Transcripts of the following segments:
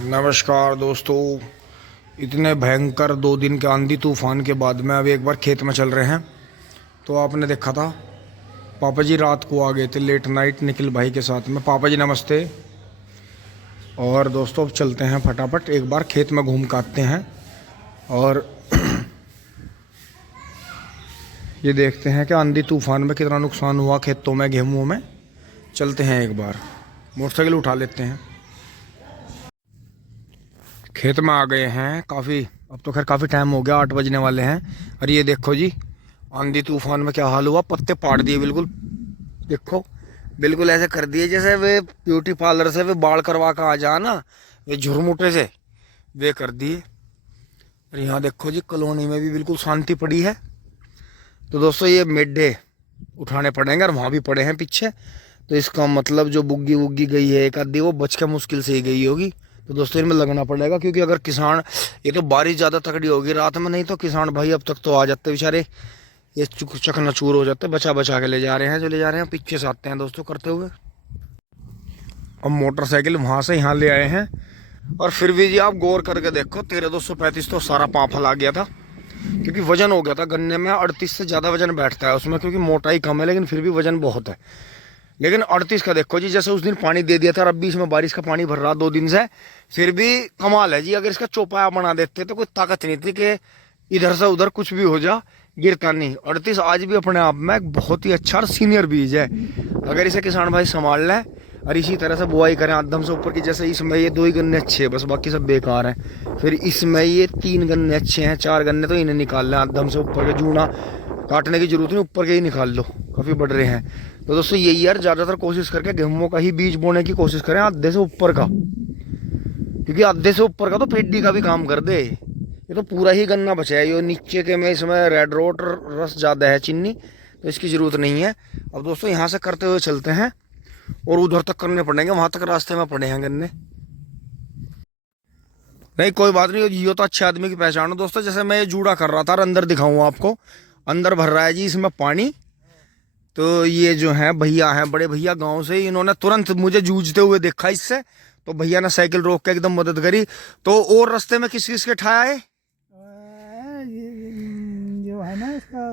नमस्कार दोस्तों। इतने भयंकर 2 दिन के आंधी तूफान के बाद में अभी एक बार खेत में चल रहे हैं। तो आपने देखा था पापा जी रात को आ गए थे लेट नाइट निखिल भाई के साथ में। पापा जी नमस्ते। और दोस्तों अब चलते हैं फटाफट एक बार खेत में घूम के आते हैं और ये देखते हैं कि आंधी तूफान में कितना नुकसान हुआ खेतों में गेहूं में। चलते हैं एक बार, मोटरसाइकिल उठा लेते हैं। खेत में आ गए हैं काफ़ी, अब तो खैर काफ़ी टाइम हो गया, 8 बजने वाले हैं। और ये देखो जी आंधी तूफान में क्या हाल हुआ, पत्ते पाड़ दिए बिल्कुल। देखो बिल्कुल ऐसे कर दिए जैसे वे ब्यूटी पार्लर से वे बाल करवा कर आ जा ना, वे झुरमुटे से वे कर दिए। और यहाँ देखो जी कॉलोनी में भी बिल्कुल शांति पड़ी है। तो दोस्तों ये मेढे उठाने पड़ेंगे और वहाँ भी पड़े हैं पीछे। तो इसका मतलब जो बुग्गी वुग्गी गई है एक आधी वो बच के मुश्किल से ही गई होगी। तो दोस्तों इनमें लगना पड़ेगा, क्योंकि अगर किसान, ये तो बारिश ज़्यादा तकड़ी होगी रात में, नहीं तो किसान भाई अब तक तो आ जाते बेचारे, ये चकनाचूर हो जाते। बचा बचा के ले जा रहे हैं, जो ले जा रहे हैं पीछे से आते हैं दोस्तों करते हुए। अब मोटरसाइकिल वहाँ से यहाँ ले आए हैं। और फिर भी जी आप गौर करके देखो 13,235 तो सारा पाँव आ गया था, क्योंकि वजन हो गया था गन्ने में। 38 से ज़्यादा वजन बैठता है उसमें, क्योंकि मोटाई कम है लेकिन फिर भी वजन बहुत है। लेकिन 38 का देखो जी, जैसे उस दिन पानी दे दिया था और अब भी इसमें बारिश का पानी भर रहा 2 दिन से, फिर भी कमाल है जी। अगर इसका चौपाया बना देते तो कोई ताकत नहीं थी कि इधर से उधर कुछ भी हो जा, गिरता नहीं। 38 आज भी अपने आप में एक बहुत ही अच्छा और सीनियर बीज है। अगर इसे किसान भाई संभाल लें और इसी तरह से बुआई करें आधम से ऊपर की, जैसे इसमें ये 2 ही गन्ने अच्छे हैं बस, बाकी सब बेकार हैं। फिर इसमें ये 3 गन्ने अच्छे हैं, 4 गन्ने तो इन्हें निकाल लें आधम से ऊपर के, जूना काटने की जरूरत नहीं, ऊपर के ही निकाल लो, काफ़ी बढ़ रहे हैं। तो दोस्तों यही यार ज़्यादातर कोशिश करके गेहूं का ही बीज बोने की कोशिश करें आधे से ऊपर का, क्योंकि आधे से ऊपर का तो पेडी का भी काम कर दे। ये तो पूरा ही गन्ना बचा है, ये नीचे के में इसमें रेड रोट रस ज़्यादा है चीनी, तो इसकी ज़रूरत नहीं है। अब दोस्तों यहाँ से करते हुए चलते हैं और उधर तक करने पड़ेंगे, वहाँ तक रास्ते में पड़े हैं गन्ने। नहीं कोई बात नहीं, ये तो अच्छे आदमी की पहचान है दोस्तों। जैसे मैं ये जूड़ा कर रहा था और अंदर दिखाऊंगा आपको, अंदर भर रहा है जी इसमें पानी। तो ये जो है भैया हैं, बड़े भैया गांव से, इन्होंने तुरंत मुझे जूझते हुए देखा इससे, तो भैया ने साइकिल रोक के एकदम मदद करी। तो और रास्ते में किस किस के ठाया है जो है ना इसका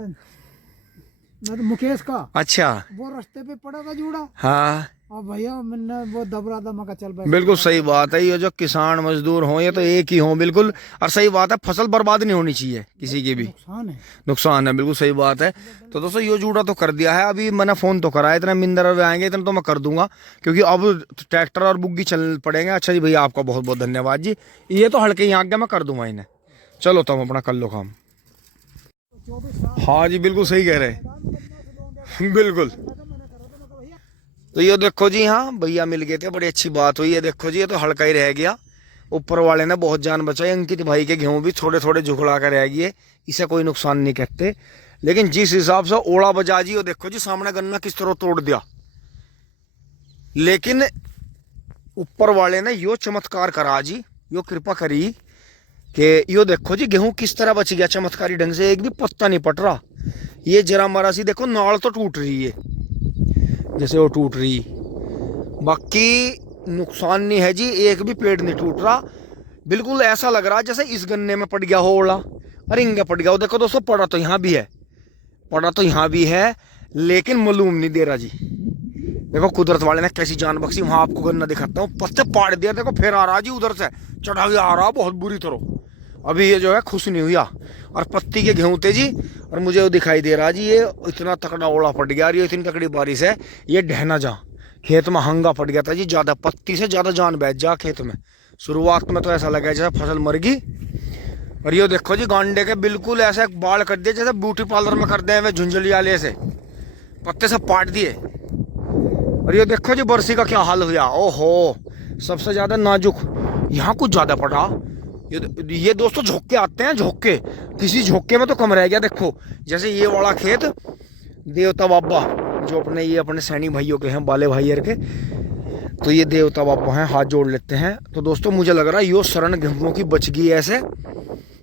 मुकेश का, अच्छा वो रास्ते पे पड़ा था जूड़ा। हाँ और भैया मैंने वो दबरा दमा का चल भाई। बिल्कुल सही बात है, ये जो किसान मजदूर हों ये तो एक ही हों बिल्कुल। और सही बात है, फसल बर्बाद नहीं होनी चाहिए किसी की भी, नुकसान है, बिल्कुल सही बात है। तो दोस्तों ये जूड़ा तो कर दिया है, अभी मैंने फ़ोन तो करा है, इतने मिंदर आएंगे इतना तो मैं कर दूंगा, क्योंकि अब ट्रैक्टर और बुग्गी चल पड़ेंगे। अच्छा जी भैया आपका बहुत बहुत धन्यवाद जी, ये तो हल्के ही आ गया, मैं कर दूंगा इन्हें। चलो तुम अपना कर लो काम। हाँ जी बिल्कुल सही कह रहे बिल्कुल। तो ये देखो जी, हाँ भैया मिल गए थे, बड़ी अच्छी बात हुई है। देखो जी ये तो हल्का ही रह गया, ऊपर वाले ने बहुत जान बचाई। अंकित भाई के गेहूं भी थोड़े थोड़े झुकड़ा कर रह गए, इसे कोई नुकसान नहीं कहते। लेकिन जिस हिसाब से ओला बजा जी, वो देखो जी सामने गन्ना किस तरह तोड़ दिया। लेकिन ऊपर वाले ने यो चमत्कार करा जी, यो कृपा करी कि यो देखो जी गेहूं किस तरह बच गया चमत्कारी ढंग से, एक भी पत्ता नहीं पट रहा। ये जरा मरा सी देखो नाल तो टूट रही है जैसे वो टूट रही, बाकी नुकसान नहीं है जी, एक भी पेड़ नहीं टूट रहा। बिल्कुल ऐसा लग रहा जैसे इस गन्ने में पड़ गया हो ओला, अरे इंगे पड़ गया हो। देखो दोस्तों पड़ा तो यहाँ भी है, पड़ा तो यहाँ भी है, लेकिन मालूम नहीं दे रहा जी। देखो कुदरत वाले ने कैसी जान बख्शी, वहां आपको गन्ना दिखाता हूँ, पत्ते पाड़ दिया। देखो फिर आ रहा जी उधर से चढ़ा हुआ आ रहा बहुत बुरी तरह। अभी ये जो है खुश नहीं हुआ, और पत्ती के गेहूं थे जी। और मुझे वो दिखाई दे रहा जी, ये इतना तकड़ा ओला पड़ गया, ये इतनी तकड़ी बारिश है, ये ढहना जा खेत में हंगा पड़ गया था जी, ज़्यादा पत्ती से ज़्यादा जान बैठ जा खेत में। शुरुआत में तो ऐसा लगा जैसे फसल मर गई। और ये देखो जी गांडे के बिल्कुल ऐसे बाल कर दिए जैसे ब्यूटी पार्लर में कर दे हुए झुंझलियाले से, पत्ते सब पाट दिए। और ये देखो जी बरसी का क्या हाल हुआ, ओहो सबसे ज़्यादा नाजुक यहाँ कुछ ज़्यादा पड़ा। ये दोस्तों झोंके आते हैं, झोंके किसी झोंके में तो कम रह गया। देखो जैसे ये वाला खेत देवता बाबा जो अपने ये अपने सैनी भाइयों के हैं, बाले भाइयर के, तो ये देवता बाबा हैं, हाथ जोड़ लेते हैं। तो दोस्तों मुझे लग रहा है यो शरण गेहूं की बच गई ऐसे,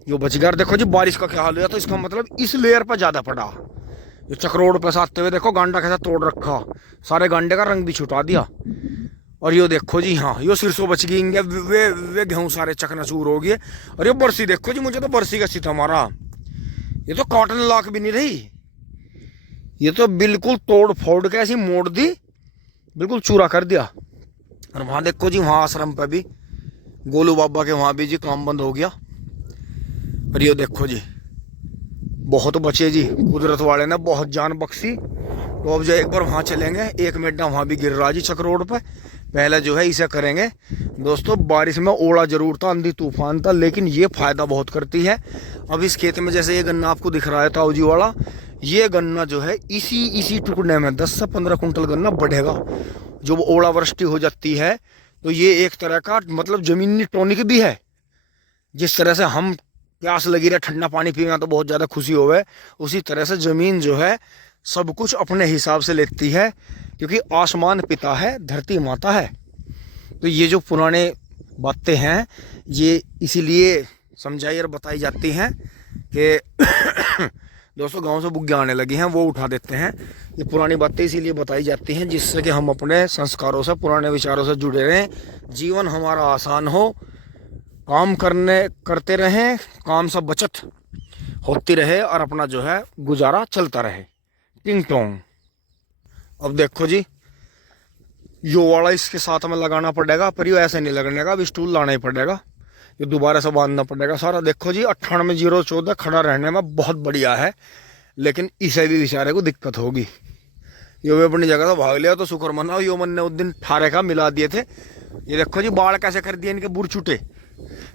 यो बच गया। देखो जी बारिश का क्या हाल हुआ, तो इसका मतलब इस लेयर पर ज़्यादा पड़ा। जो चक्रोड़ पे आते हुए देखो गांडा कैसा तोड़ रखा, सारे गांडे का रंग भी छुटा दिया। और यो देखो जी, हाँ यो सिरसों बच गई वे गेहूं सारे चकनाचूर हो गए। और ये बरसी देखो जी, मुझे तो बरसी का सीता मारा। ये तो कॉटन लाख भी नहीं रही, ये तो बिल्कुल तोड़ फोड़ के ऐसी मोड़ दी, बिल्कुल चूरा कर दिया। और वहां देखो जी, वहां आश्रम पे भी गोलू बाबा के वहां भी जी काम बंद हो गया। और ये देखो जी, बहुत बचे जी, कुदरत वाले ने बहुत जान बख्शी। तो अब जो एक बार वहां चलेंगे, एक मेढा वहां भी गिर रहा जी चक रोड पे। पहले जो है इसे करेंगे दोस्तों। बारिश में ओला जरूर था, आंधी तूफान था, लेकिन ये फायदा बहुत करती है। अब इस खेत में जैसे ये गन्ना आपको दिख रहा है ताऊ जी वाला, ये गन्ना जो है इसी टुकड़े में 10 से 15 कुंटल गन्ना बढ़ेगा। जब ओलावृष्टि हो जाती है तो ये एक तरह का मतलब जमीनी टॉनिक भी है। जिस तरह से हम प्यास लगी रहे ठंडा पानी पीना तो बहुत ज़्यादा खुशी होवे, उसी तरह से ज़मीन जो है सब कुछ अपने हिसाब से लेती है, क्योंकि आसमान पिता है, धरती माता है। तो ये जो पुराने बातें हैं ये इसीलिए समझाई और बताई जाती हैं कि दोस्तों गांव से बुग्गे आने लगी हैं, वो उठा देते हैं। ये पुरानी बातें इसीलिए बताई जाती हैं जिससे कि हम अपने संस्कारों से, पुराने विचारों से जुड़े रहें, जीवन हमारा आसान हो, काम करते रहें, काम से बचत होती रहे और अपना जो है गुजारा चलता रहे। टिंग टोंग। अब देखो जी, यो वाला इसके साथ में लगाना पड़ेगा, पर यो ऐसे नहीं लगने का, अब स्टूल लाना ही पड़ेगा, ये दोबारा से बांधना पड़ेगा सारा। देखो जी 98-014 खड़ा रहने में बहुत बढ़िया है, लेकिन इसे भी बेचारे को दिक्कत होगी। यो भी अपनी जगह से भाग लिया तो शुक्र मनाओ, यो मन ने उस दिन 18 का मिला दिए थे। ये देखो जी बाल कैसे कर दिए इनके बुर छुटे,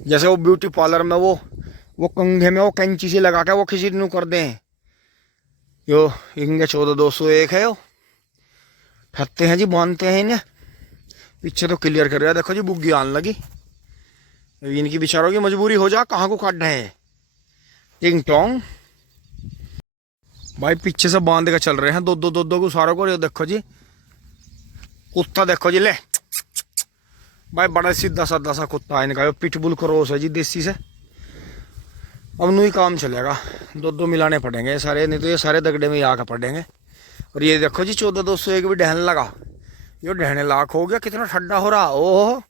जैसे वो ब्यूटी पार्लर में वो कंघे में वो कैंची से लगा के वो खिचड़ी कर दें। यो इनके 14,201 है, यो ठत्ते हैं जी, बांधते हैं इन्हें। पीछे तो क्लियर कर रहा है, देखो जी बुग्गी आने लगी। इनकी बेचारों की मजबूरी हो जा, कहाँ को काट रहे हैं। टिंग टोंग भाई, पीछे से बांध के चल रहे हैं दो को सारों को। ये देखो जी कुत्ता, देखो जी ले भाई, बड़ा सीधा साधा सा कुत्ता है इनका, पिटबुल क्रॉस है जी देसी से। अब नू ही काम चलेगा, दो मिलाने पड़ेंगे सारे, नहीं तो ये सारे दगड़े में ही आकर पड़ेंगे। और ये देखो जी 14,201 भी डहन लगा, ये डहने लाख हो गया। कितना ठंडा हो रहा, ओह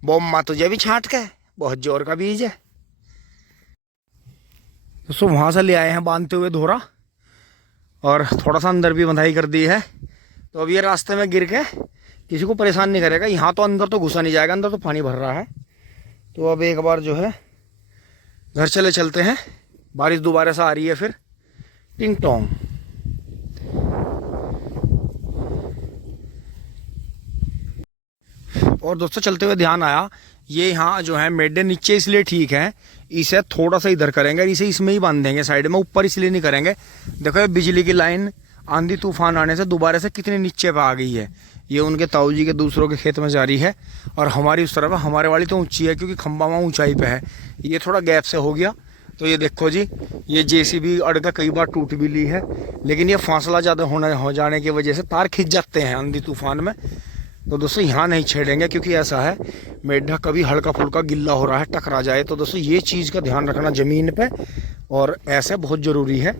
बम माँ तुझे भी छाट के, बहुत जोर का बीज है। दोस्तों वहां से ले आए हैं बांधते हुए धोरा, और थोड़ा सा अंदर भी बंधाई कर दी है। तो अब ये रास्ते में गिर के किसी को परेशान नहीं करेगा। यहाँ तो अंदर तो घुसा नहीं जाएगा, अंदर तो पानी भर रहा है। तो अब एक बार जो है घर चलते हैं, बारिश दोबारा से आ रही है फिर। टिंग टोंग। और दोस्तों चलते हुए ध्यान आया, ये यहाँ जो है मेढे नीचे इसलिए ठीक है, इसे थोड़ा सा इधर करेंगे, इसे इसमें ही बांध देंगे साइड में, ऊपर इसलिए नहीं करेंगे। देखो ये बिजली की लाइन आंधी तूफान आने से दोबारा से कितने नीचे पे आ गई है। ये उनके ताऊ जी के दूसरों के खेत में जा रही है, और हमारी उस तरफ, हमारे वाली तो ऊंची है क्योंकि खंबा वहाँ ऊंचाई पे है, ये थोड़ा गैप से हो गया। तो ये देखो जी, ये जेसीबी अड़का कई बार टूट भी ली है, लेकिन ये फासला ज़्यादा हो जाने की वजह से तार खिंच जाते हैं आंधी तूफान में। तो दोस्तों यहाँ नहीं छेड़ेंगे, क्योंकि ऐसा है मेढा कभी हल्का फुल्का गिल्ला हो रहा है, टकरा जाए। तो दोस्तों ये चीज़ का ध्यान रखना ज़मीन पे, और ऐसे बहुत ज़रूरी है।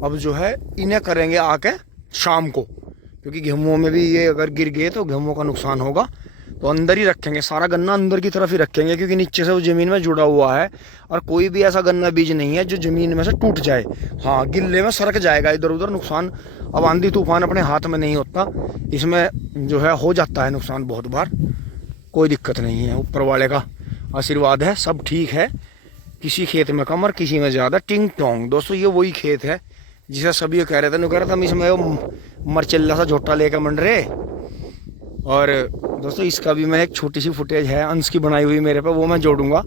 अब जो है इन्हें करेंगे आके शाम को, क्योंकि गेहूँ में भी ये अगर गिर गए तो गेहूँ का नुकसान होगा। तो अंदर ही रखेंगे, सारा गन्ना अंदर की तरफ ही रखेंगे, क्योंकि नीचे से वो ज़मीन में जुड़ा हुआ है, और कोई भी ऐसा गन्ना बीज नहीं है जो ज़मीन में से टूट जाए। हाँ गिल्ले में सरक जाएगा इधर उधर, नुकसान। अब आंधी तूफान अपने हाथ में नहीं होता, इसमें जो है हो जाता है नुकसान बहुत बार। कोई दिक्कत नहीं है, ऊपर वाले का आशीर्वाद है, सब ठीक है। किसी खेत में कम और किसी में ज़्यादा। टिंग टोंग। दोस्तों ये वही खेत है जिसे सभी कह रहे थे, कह रहा था हम इसमें वो मरचल्ला सा झोटा लेकर मंड रहे। और दोस्तों इसका भी मैं एक छोटी सी फुटेज है अंश की बनाई हुई मेरे पे, वो मैं जोड़ूंगा,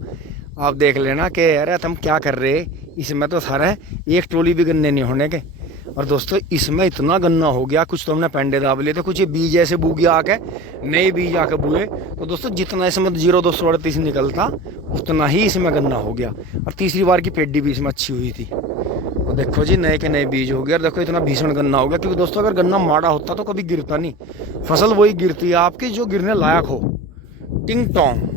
आप देख लेना कि अरे हम क्या कर रहे। इसमें तो सारा है, एक टोली भी गन्ने नहीं होने के। और दोस्तों इसमें इतना गन्ना हो गया, कुछ तो हमने पेंडे दाब लिए थे, कुछ ये बीज ऐसे बू गया आके, नए बीज आके बुए। तो दोस्तों जितना इसमें 0,238 निकलता उतना ही इसमें गन्ना हो गया। और तीसरी बार की पेडी भी इसमें अच्छी हुई थी। तो देखो जी नए के नए बीज हो गया, और देखो इतना भीषण गन्ना हो गया। क्योंकि दोस्तों अगर गन्ना माड़ा होता तो कभी गिरता नहीं, फसल वही गिरती है आपकी जो गिरने लायक हो। टिंग टोंग।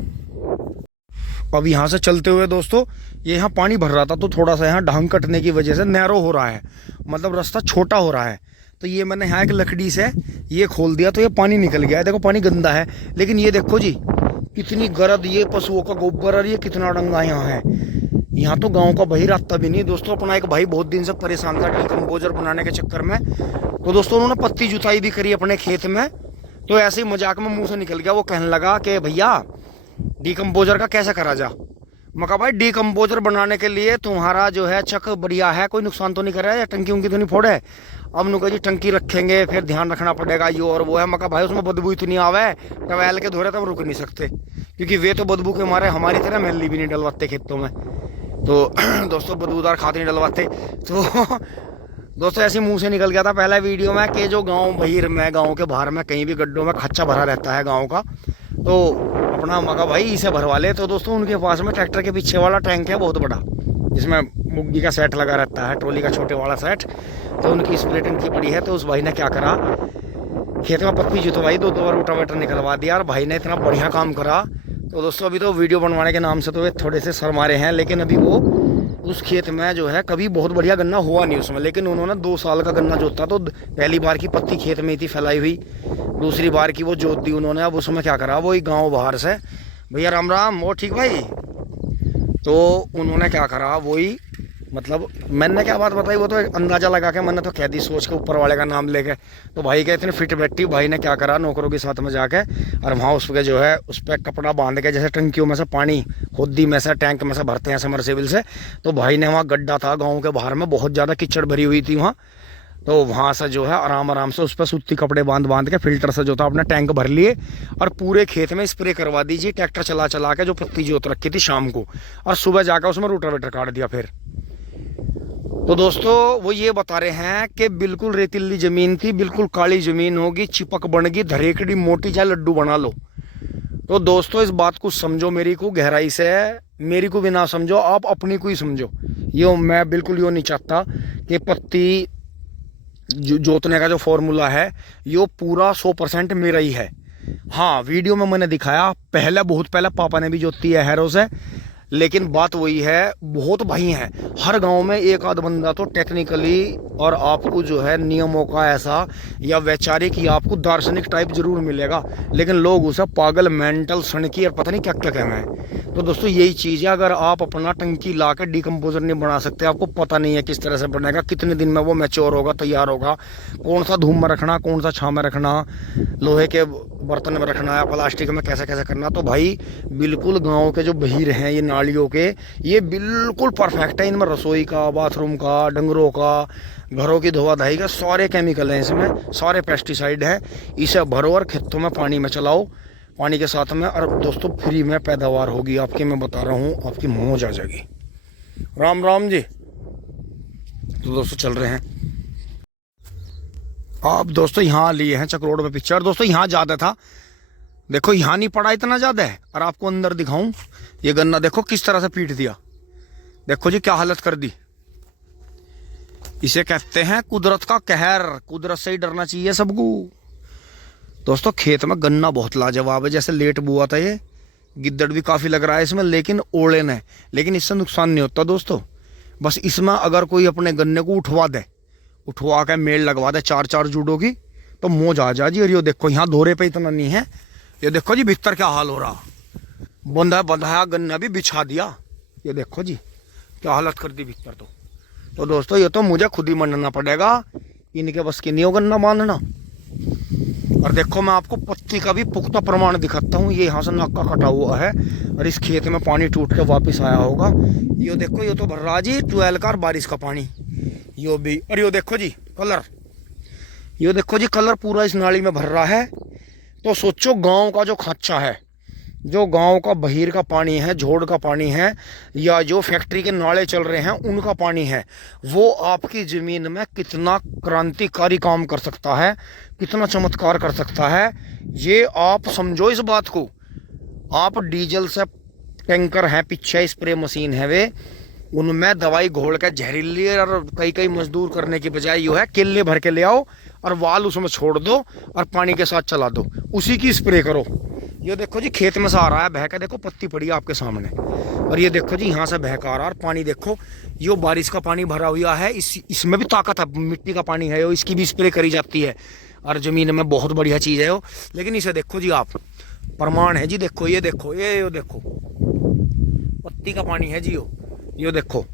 अब यहाँ से चलते हुए दोस्तों, ये यहाँ पानी भर रहा था, तो थोड़ा सा यहाँ ढांग कटने की वजह से नैरो हो रहा है, मतलब रास्ता छोटा हो रहा है। तो ये मैंने यहाँ एक लकड़ी से ये खोल दिया तो ये पानी निकल गया है। देखो पानी गंदा है, लेकिन ये देखो जी कितनी गरद, ये पशुओं का गोबर और ये कितना डंगा यहाँ है। यहाँ तो गांव का भाई रास्ता भी नहीं दोस्तों। अपना एक भाई बहुत दिन से परेशान था डिकम्पोजर बनाने के चक्कर में, तो दोस्तों उन्होंने पत्ती जुताई भी करी अपने खेत में। तो ऐसे ही मजाक में मुंह से निकल गया, वो कहने लगा कि भैया डिकम्पोजर का कैसे करा जा। मैं कहा भाई डिकम्पोजर बनाने के लिए तुम्हारा जो है चक बढ़िया है, कोई नुकसान तो नहीं कर रहा है, या टंकी उंकी तो नहीं फोड़े। अब नु कहा जी टंकी रखेंगे फिर ध्यान रखना पड़ेगा ये और वो है। मैं कहा भाई उसमें बदबू इतनी आवे, टवेल के धोरे तब रुक नहीं सकते, क्योंकि वे तो बदबू के मारे हमारी तरह मैली भी नहीं डलवाते खेतों में। तो दोस्तों बदबूदार खाद नहीं डलवाते। तो दोस्तों ऐसे मुंह से निकल गया था पहला वीडियो में कि जो गांव बहिर में, गांव के बाहर में कहीं भी गड्ढों में खच्चा भरा रहता है गांव का, तो अपना मगा भाई इसे भरवा ले। तो दोस्तों उनके पास में ट्रैक्टर के पीछे वाला टैंक है बहुत बड़ा, जिसमें मुग्गी का सेट लगा रहता है, ट्रॉली का छोटे वाला सेट। तो उनकी स्प्रे टंकी पड़ी है। तो उस भाई ने क्या करा, खेत में पत्ती जुतवाई, 2 बार रोटावेटर निकलवा दिया, और भाई ने इतना बढ़िया काम करा। तो दोस्तों अभी तो वीडियो बनवाने के नाम से तो वे थोड़े से शर्मारे हैं, लेकिन अभी वो उस खेत में जो है कभी बहुत बढ़िया गन्ना हुआ नहीं उसमें, लेकिन उन्होंने 2 साल का गन्ना जोता। तो पहली बार की पत्ती खेत में ही थी फैलाई हुई, दूसरी बार की वो जोत दी उन्होंने। अब उसमें क्या करा, वो गांव बाहर से भैया राम राम, वो ठीक भाई। तो उन्होंने क्या करा, वही मतलब मैंने क्या बात बताई वो तो अंदाजा लगा के मैंने तो कह दी सोच के ऊपर वाले का नाम लेके। तो भाई के इतने फिट बैठी, भाई ने क्या करा नौकरों के साथ में जाके और वहाँ उस पर जो है उस पर कपड़ा बांध के, जैसे टंकियों में से पानी खुदी में से टैंक में से भरते हैं समरसेबल से, तो भाई ने वहाँ गड्ढा था गाँव के बाहर में, बहुत ज़्यादा कीचड़ भरी हुई थी वहाँ। तो वहाँ से जो है आराम आराम से उस पर सूती कपड़े बांध के फिल्टर से जो था अपना टैंक भर लिए और पूरे खेत में स्प्रे करवा दीजिए, ट्रैक्टर चला चला के जो पत्ती जोत रखी थी शाम को, और सुबह जाकर उसमें रोटावेटर काट दिया फिर। तो दोस्तों वो ये बता रहे हैं कि बिल्कुल रेतीली ज़मीन थी, बिल्कुल काली ज़मीन होगी, चिपक बनेगी, धरेकड़ी मोटी चाहे लड्डू बना लो। तो दोस्तों इस बात को समझो, मेरी को गहराई से, मेरी को भी ना समझो, आप अपनी को ही समझो। यो मैं बिल्कुल यो नहीं चाहता कि पत्ती जोतने का जो फॉर्मूला है यो पूरा 100% मेरा ही है। हाँ वीडियो में मैंने दिखाया, पहले बहुत पहले पापा ने भी जोती है हैरों से, लेकिन बात वही है, बहुत भाई हैं हर गांव में, एक आध बंदा तो टेक्निकली और आपको जो है नियमों का ऐसा या वैचारिक या आपको दार्शनिक टाइप जरूर मिलेगा, लेकिन लोग उसे पागल, मेंटल, सनकी और पता नहीं क्या क्या कहना है। तो दोस्तों यही चीज़ है, अगर आप अपना टंकी ला कर डिकम्पोजर नहीं बना सकते, आपको पता नहीं है किस तरह से बनेगा, कितने दिन में वो मैच्योर होगा, तैयार होगा, कौन सा धूप में रखना, कौन सा छाँव में रखना, लोहे के बर्तन में रखना है, प्लास्टिक में कैसे कैसे करना। तो भाई बिल्कुल गाँव के जो बहिर हैं ये नालियों के, ये बिल्कुल परफेक्ट है। इनमें रसोई का, बाथरूम का, डंगरों का, घरों की धोआ धाई का सारे केमिकल हैं इसमें, सारे पेस्टिसाइड हैं। इसे भरो और खेतों में पानी में चलाओ, पानी के साथ में, और दोस्तों फ्री में पैदावार होगी आपकी, मैं बता रहा हूँ, आपकी मौज आ जाएगी। राम राम जी। तो दोस्तों चल रहे हैं आप दोस्तों यहाँ लिए हैं चक्रोड में पिक्चर। दोस्तों यहाँ ज़्यादा था, देखो यहाँ नहीं पड़ा इतना ज़्यादा है, और आपको अंदर दिखाऊं ये गन्ना देखो किस तरह से पीट दिया, देखो जी क्या हालत कर दी। इसे कहते हैं कुदरत का कहर, कुदरत से ही डरना चाहिए सबको। दोस्तों खेत में गन्ना बहुत लाजवाब है, जैसे लेट बुआ था ये, गिद्दड़ भी काफ़ी लग रहा है इसमें, लेकिन ओड़ेन है, लेकिन इससे नुकसान नहीं होता दोस्तों। बस इसमें अगर कोई अपने गन्ने को उठवा के मेल लगवा दे 4-4 जूडों की, तो मौज आ जा जी। और ये देखो यहाँ धोरे पे इतना नहीं है, ये देखो जी भीतर क्या हाल हो रहा, बंधाया गन्ना भी बिछा दिया, ये देखो जी क्या हालत कर दी भीतर। तो दोस्तों ये तो मुझे खुद ही मानना पड़ेगा, इनके बस की नहीं हो गन्ना बांधना। और देखो मैं आपको पत्ती का भी पुख्ता प्रमाण दिखाता हूँ, ये यहाँ से नाका कटा हुआ है और इस खेत में पानी टूट के वापस आया होगा। ये देखो ये तो भर रहा जी 12 का बारिश का पानी, यो भी। और ये देखो जी कलर, ये देखो जी कलर पूरा इस नाली में भर रहा है। तो सोचो गांव का जो खाचा है, जो गांव का बहिर का पानी है, झोड़ का पानी है, या जो फैक्ट्री के नाले चल रहे हैं उनका पानी है, वो आपकी ज़मीन में कितना क्रांतिकारी काम कर सकता है, कितना चमत्कार कर सकता है, ये आप समझो इस बात को। आप डीजल से टैंकर हैं पीछे, स्प्रे मशीन है वे, उनमें दवाई घोल के जहरीली और कई मजदूर करने की बजाय यो है केले भर के ले आओ और वाल उसमें छोड़ दो और पानी के साथ चला दो, उसी की स्प्रे करो। ये देखो जी खेत में से आ रहा है बह के, देखो पत्ती पड़ी है आपके सामने। और ये देखो जी यहाँ से बह के आ रहा है, और पानी देखो ये बारिश का पानी भरा हुआ है, इसमें भी ताकत है, मिट्टी का पानी है, इसकी भी स्प्रे करी जाती है और जमीन में बहुत बढ़िया चीज़ है वो। लेकिन इसे देखो जी आप, प्रमाण है जी, देखो ये देखो, ये देखो पत्ती का पानी है जी, ये देखो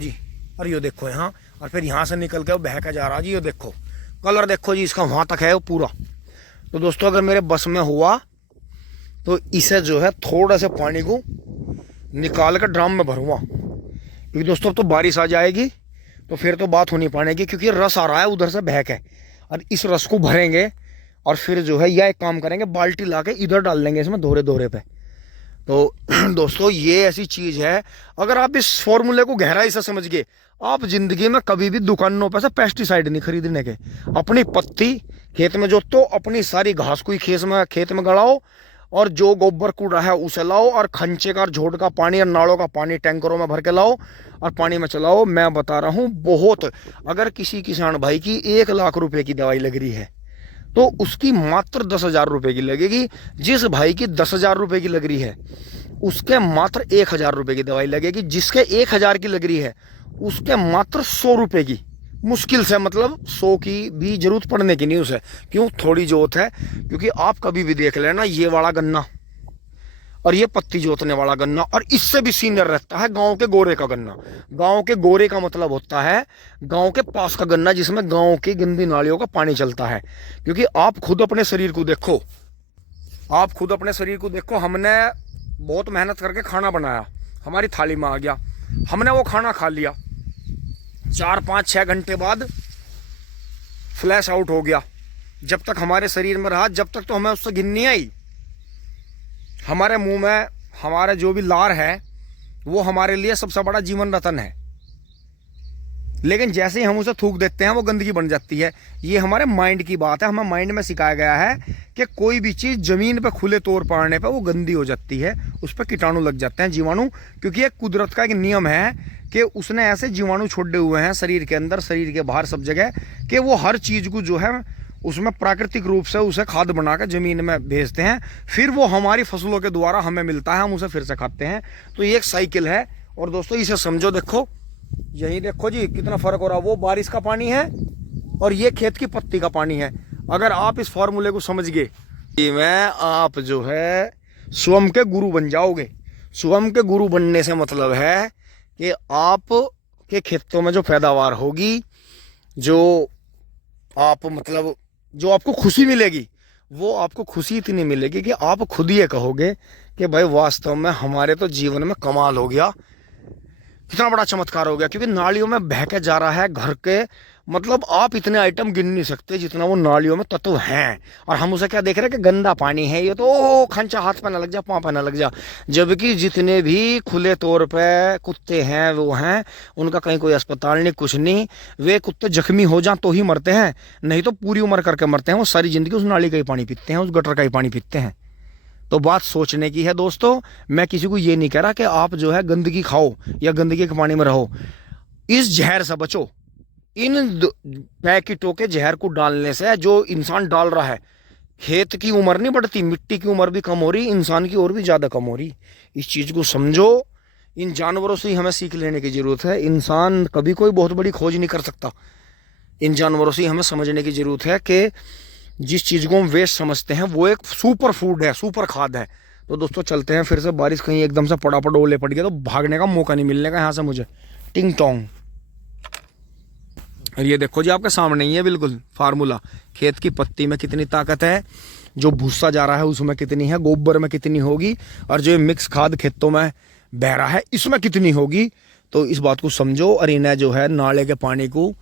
जी, और ये देखो यहाँ, और फिर यहाँ से निकल के वो बह के जा रहा जी। ये देखो कलर देखो जी इसका, वहाँ तक है वो पूरा। तो दोस्तों अगर मेरे बस में हुआ तो इसे जो है थोड़ा से पानी को निकाल कर ड्रम में भरूँगा, क्योंकि दोस्तों अब तो बारिश आ जाएगी तो फिर तो बात हो नहीं पाएगी, क्योंकि रस आ रहा है उधर से बह के, और इस रस को भरेंगे और फिर जो है यह एक काम करेंगे, बाल्टी ला के इधर डाल देंगे इसमें दोहरे दोहरे पे। तो दोस्तों ये ऐसी चीज़ है, अगर आप इस फॉर्मूले को गहराई से समझ गए, आप जिंदगी में कभी भी दुकानों पर से पेस्टिसाइड नहीं खरीदने के। अपनी पत्ती खेत में जोतो, अपनी सारी घास को खेत में गड़ाओ, और जो गोबर कूड़ा है उसे लाओ, और खंचे का झोड़ का पानी और नालों का पानी टैंकरों में भर के लाओ और पानी में चलाओ। मैं बता रहा हूँ बहुत, अगर किसी किसान भाई की 1 लाख रुपए की दवाई लग रही है तो उसकी मात्र 10,000 रुपए की लगेगी। जिस भाई की 10,000 रुपए की लग रही है उसके मात्र 1,000 रुपए की दवाई लगेगी। जिसके 1,000 की लग रही है उसके मात्र 100 रुपए की, मुश्किल से, मतलब 100 की भी जरूरत पड़ने की नहीं उसे। क्यों? थोड़ी जोत है, क्योंकि आप कभी भी देख लेना ये वाला गन्ना और ये पत्ती जोतने वाला गन्ना, और इससे भी सीनियर रहता है गांव के गोरे का गन्ना। गांव के गोरे का मतलब होता है गांव के पास का गन्ना, जिसमें गांव की गंदी नालियों का पानी चलता है। क्योंकि आप खुद अपने शरीर को देखो, हमने बहुत मेहनत करके खाना बनाया, हमारी थाली में आ गया, हमने वो खाना खा लिया, 4, 5, 6 घंटे बाद फ्लैश आउट हो गया। जब तक हमारे शरीर में रहा, जब तक तो हमें उससे घिन नहीं आई। हमारे मुंह में हमारे जो भी लार है वो हमारे लिए सबसे बड़ा जीवन रतन है, लेकिन जैसे ही हम उसे थूक देते हैं वो गंदगी बन जाती है। ये हमारे माइंड की बात है, हमें माइंड में सिखाया गया है कि कोई भी चीज़ जमीन पे खुले तौर पड़ने पे वो गंदी हो जाती है, उस पर कीटाणु लग जाते हैं, जीवाणु। क्योंकि एक कुदरत का एक नियम है कि उसने ऐसे जीवाणु छोड़े हुए हैं शरीर के अंदर, शरीर के बाहर, सब जगह, कि वो हर चीज़ को जो है उसमें प्राकृतिक रूप से उसे खाद बनाकर जमीन में भेजते हैं, फिर वो हमारी फसलों के द्वारा हमें मिलता है, हम उसे फिर से खाते हैं। तो ये एक साइकिल है। और दोस्तों इसे समझो, देखो यही देखो जी कितना फर्क हो रहा है, वो बारिश का पानी है और ये खेत की पत्ती का पानी है। अगर आप इस फॉर्मूले को समझ गए में आप जो है स्वयं के गुरु बन जाओगे। स्वयं के गुरु बनने से मतलब है कि आप के खेतों में जो पैदावार होगी, जो आप मतलब जो आपको खुशी मिलेगी, वो आपको खुशी इतनी मिलेगी कि आप खुद ये कहोगे कि भाई वास्तव में हमारे तो जीवन में कमाल हो गया, कितना बड़ा चमत्कार हो गया। क्योंकि नालियों में बह के जा रहा है घर के, मतलब आप इतने आइटम गिन नहीं सकते जितना वो नालियों में तत्व हैं। और हम उसे क्या देख रहे हैं कि गंदा पानी है, ये तो खंचा हाथ पे ना लग जा, पाँव पे ना लग जा। जबकि जितने भी खुले तौर पे कुत्ते हैं वो हैं, उनका कहीं कोई अस्पताल नहीं, कुछ नहीं। वे कुत्ते जख्मी हो जाए तो ही मरते हैं, नहीं तो पूरी उम्र करके मरते हैं। वो सारी जिंदगी उस नाली का ही पानी पीते हैं, उस गटर का ही पानी पीते हैं। तो बात सोचने की है दोस्तों। मैं किसी को ये नहीं कह रहा कि आप जो है गंदगी खाओ या गंदगी के पानी में रहो, इस जहर से बचो। इन पैकेटों के जहर को डालने से जो इंसान डाल रहा है, खेत की उम्र नहीं बढ़ती, मिट्टी की उम्र भी कम हो रही, इंसान की और भी ज़्यादा कम हो रही। इस चीज़ को समझो। इन जानवरों से ही हमें सीख लेने की ज़रूरत है। इंसान कभी कोई बहुत बड़ी खोज नहीं कर सकता, इन जानवरों से ही हमें समझने की ज़रूरत है कि जिस चीज़ को हम वेस्ट समझते हैं वो एक सुपर फूड है, सुपर खाद है। तो दोस्तों चलते हैं फिर से। बारिश कहीं एकदम से पड़ापड़ ओले पड़ गया तो भागने का मौका नहीं मिलने का यहाँ से मुझे, टिंग टोंग। और ये देखो जी आपके सामने ही है बिल्कुल फार्मूला, खेत की पत्ती में कितनी ताकत है, जो भूसा जा रहा है उसमें कितनी है, गोबर में कितनी होगी, और जो मिक्स खाद खेतों में बह रहा है इसमें कितनी होगी। तो इस बात को समझो। और इन्हें जो है नाले के पानी को,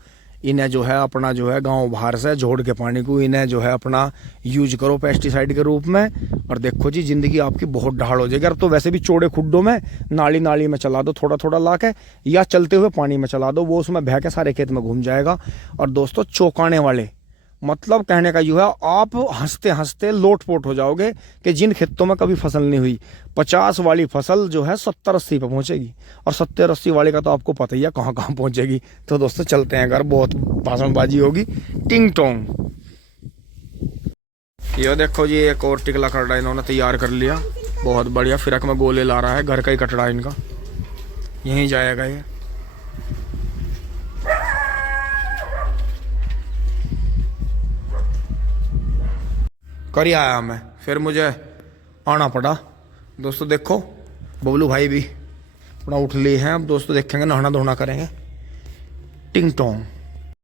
इन्हें जो है अपना जो है गांव बाहर से जोड़ के पानी को इन्हें जो है अपना यूज करो पेस्टिसाइड के रूप में। और देखो जी ज़िंदगी आपकी बहुत ढाल हो जाएगी। अब तो वैसे भी चौड़े खुड्डों में नाली में चला दो, थोड़ा थोड़ा ला के, या चलते हुए पानी में चला दो, वो उसमें बह के सारे खेत में घूम जाएगा। और दोस्तों चौंकाने वाले, मतलब कहने का यूँ है, आप हंसते हंसते लोटपोट हो जाओगे कि जिन खेतों में कभी फसल नहीं हुई, 50 वाली फसल जो है 70-80 पे पहुंचेगी, और 70-80 वाली का तो आपको पता ही है कहाँ कहाँ पहुंचेगी। तो दोस्तों चलते हैं घर, बहुत भाषणबाजी होगी, टिंग टोंग। ये देखो जी एक और टिकला कटड़ा इन्होंने तैयार कर लिया, बहुत बढ़िया। फिरक में गोले ला रहा है, घर का ही कटड़ा इनका, यहीं जाएगा ये। कर ही आया मैं, फिर मुझे आना पड़ा। दोस्तों देखो बबलू भाई भी अपना उठ लिए हैं। अब दोस्तों देखेंगे, नहाना धोना करेंगे। टिंग टोंग।